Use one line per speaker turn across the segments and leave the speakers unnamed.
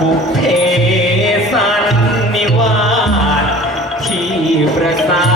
บุพเพสันนิวาสที่ประสา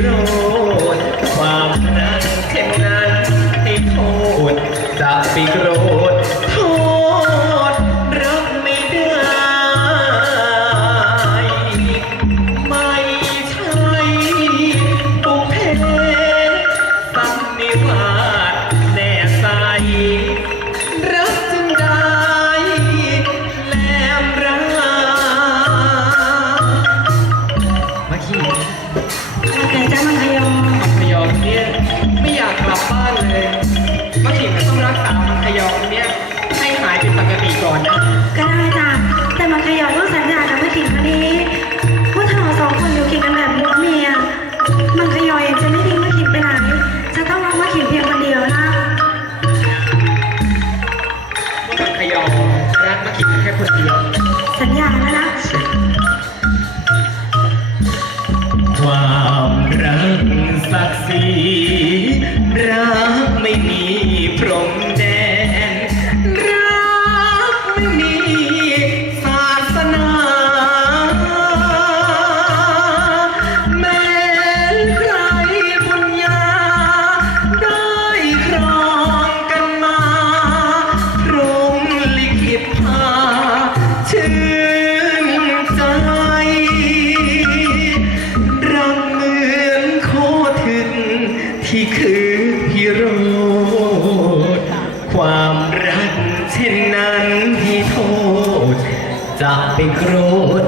โรดความนั้นเช่นนั้นให้โทษจะไปโกร แต่
จ้ามังคยอ
มังคยองเนี่ยไม่อยากกลับบ้านเลยมาขี่มันต้องรักษามังคยองเนี่ยให้หายเป็นปกติก่อนนะ
ก็ได้จ้ะแต่มังคยอต้องสัญญากับแม่ถิ่นคนนี้ว่าถ้าเราสองคนอยู่กินกันแบบผัวเมียมังคยอยังจะไม่ทิ้งแม่ถิ่นไปไหนจะต้องรักแม่ถิ่นเพียงคนเดียวนะ
ว่ามังคยองรักมาขี่แค่คนเดียว
สัญญาแล้วนะ
ความรักศักดิ์ศรีรั ความรักเช่นนั้นที่โทษ จะเป็นโกรธ